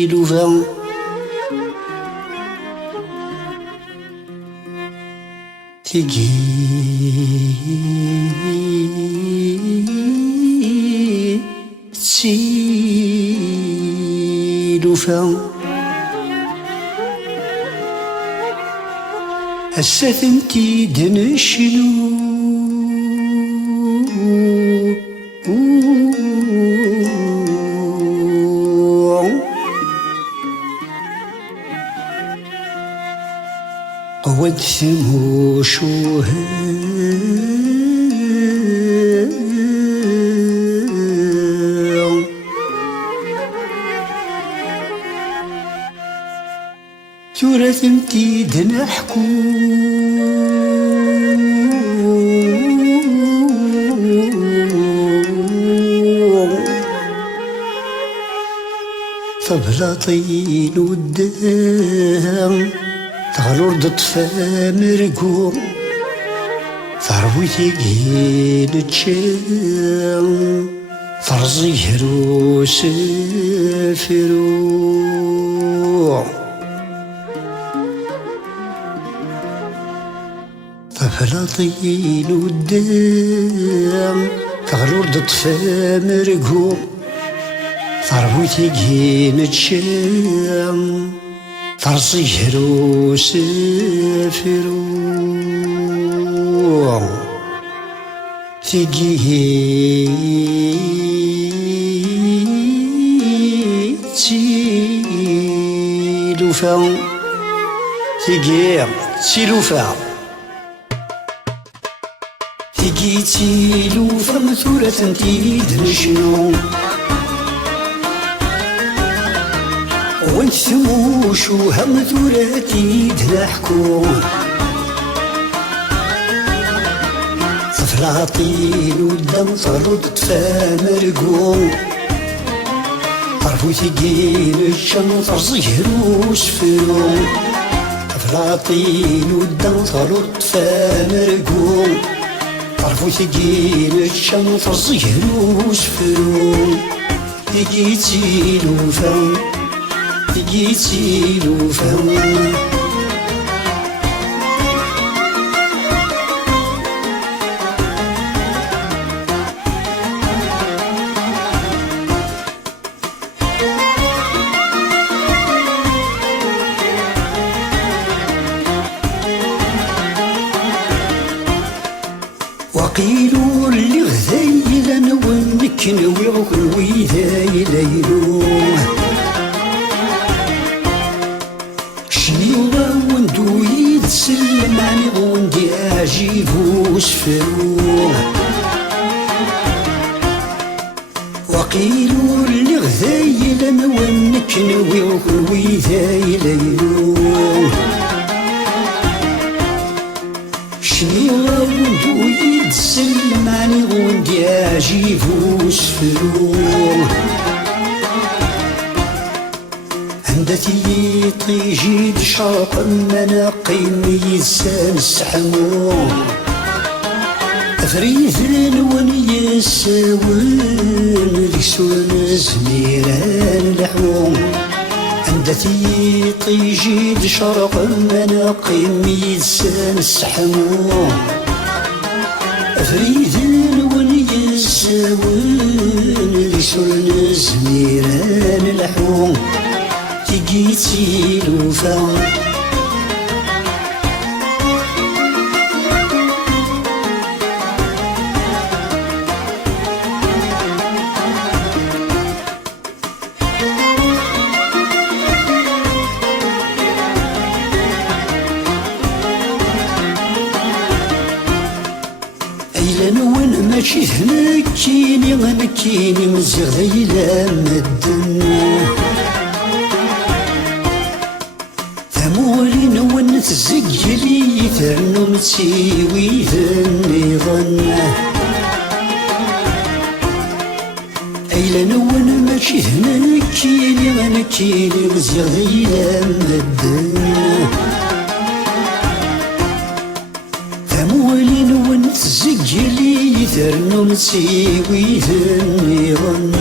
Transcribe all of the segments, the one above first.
تيلوفا تيلوفا هسا ثنتي دنشنو قواد ثمو شوهان ثورة ثمتي دنحكو فبلاطين ودام تغلور ضطفا مرقوم ثروتي قيل تشام فرزيهرو سافرو فبلاطين ودام تغلور ضطفا مرقوم ثروتي قيل تشام فرزيهرو سافرو تيلوفا تيلوفا تيلوفا مثورة تيدنشنو وانتمو شو هم ثورتي دنحكو فلاطين ودم صرد طفا مرقوم طرفو تقيل الشمس رزيهرو سفرو فلاطين ودم صرد طفا مرقوم طرفو تقيل الشمس رزيهرو سفرو تيلوفا تيلوفا وقيلوا اللي غذيلا ونكنوي وكل ويداي ليلو شنيوة وندو يتسلم عني وندي اجيبو سفرو وقيلوا اللي غذيلا ونكنوي وكل ويداي ليلو شنيوة وندو يتسلم عني وندي اجيبو سفرو عندتي طيجي بشاق مناقي ميزان السحمو أفريثن ونيساون لكسون زميران لحوم عندتي طيجي بشاق مناقي ميزان السحمو أفريثن ونيساون لكسون زميران لحوم تيلوفا أيلا وين ماشي هنكيني غنكيني مزيغ ليلة مدن ثمولين ونتزجلي ثرنو متسيوي ذني ظنه إلا نون ماشي هنكيني غنكيني غزير ذيلا مدن أموالي نون تزجلي ثرنو نسيوي ذني ظن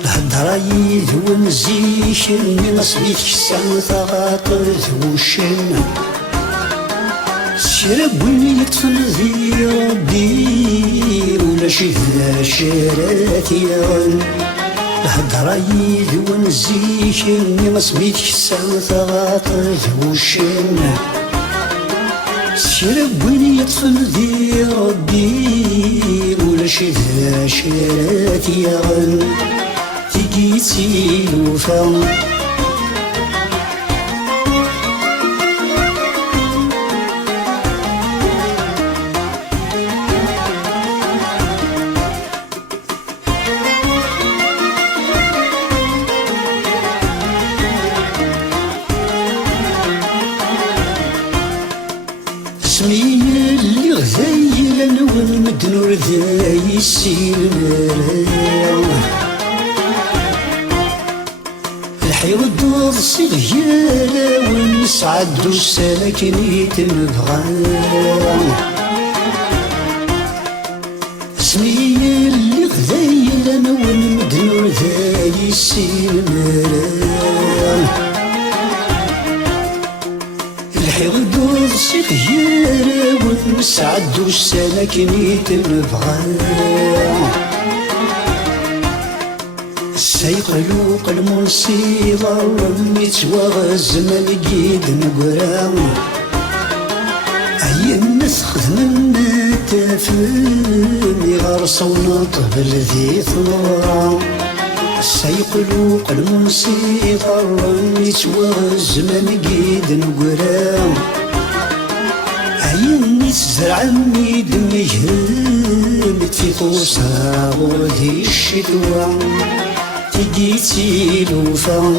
الهضرة يذون زيشن نصبيك السعن ثغاطر ذوشن الشرب وين يطفل ذي ربي ولا شي ذا شرات يغن الهضرة يذون زيشن نصبيك السعن ثغاطر ذوشن الشرب وين يطفل ذي ربي ولا شي ذا شرات يغن تيجي لوفا اسمي اللي غذايل انا والمدنور ذاي السير الحيوة الدور صغيرة ونسعد الساكن تنبغى اسمي اللي غذايل انا والمدنور ذاي السير الحيوة الدور صغيرة ونسعد الساكن تنبغى سيقلوق المصيبة ونتوغى الزمن قيد نقرا أي الناس خدمنا تافن يغرس ونطبل ذي ثمرة سيقلوق المصيبة ونتوغى الزمن قيد نقرا أي الناس زرع ميد ميهمت في طوسها وذي الشتوى تيجي لوفا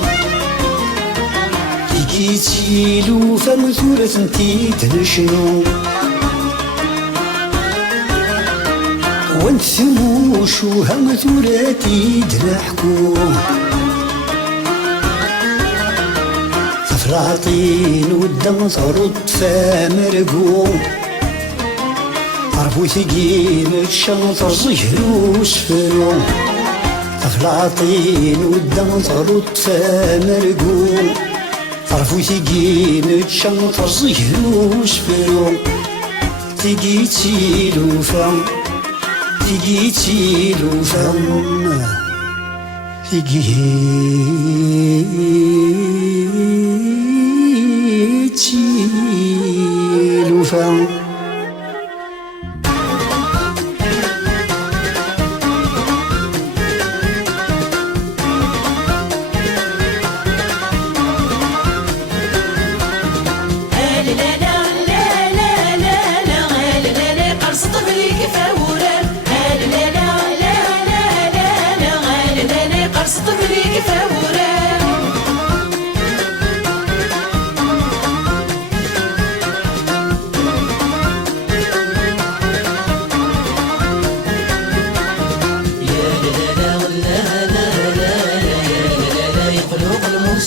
تيجي لوفا مثورة انتي تنشنو وانثموشوها مثورة تيدنحكو فلاطين والدم ترد فامرقو طربو ثقيل الشنطر زهرو سفلو فلاطين والدم ترد فامرقو طرفو ثقيل الشنطر زهرو سفلو تيجي لوفا تيجي لوفا تيجي لوفا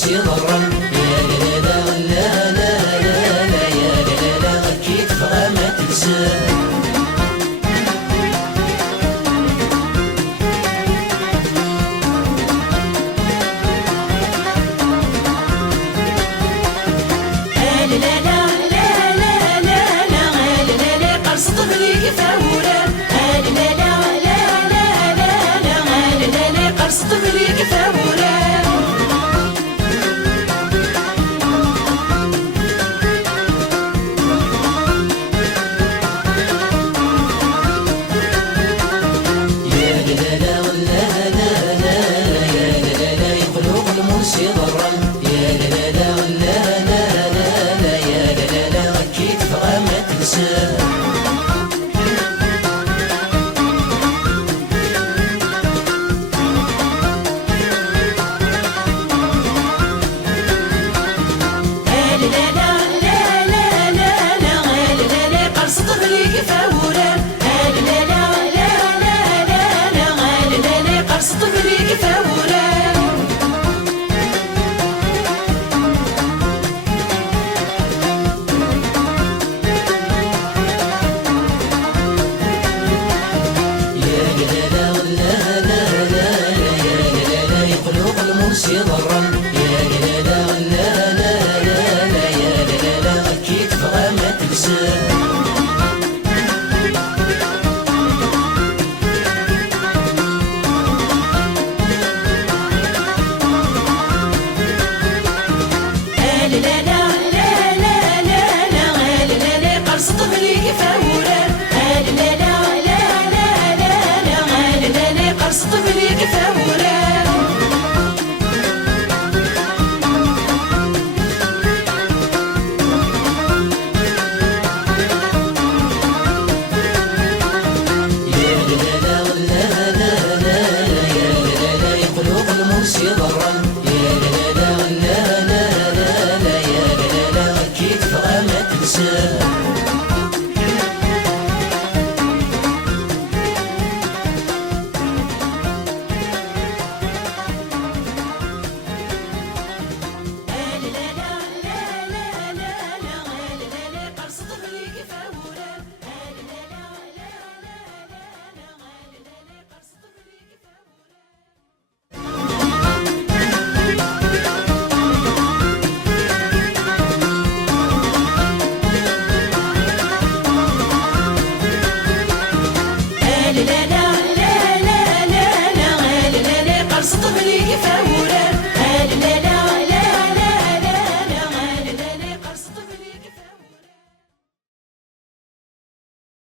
ضرا يا لا لا لا لا لا يا لا لا اكيد فما تنسى ضرا يا لا لا لا لا لا يا لا لا اكيد فما تنسى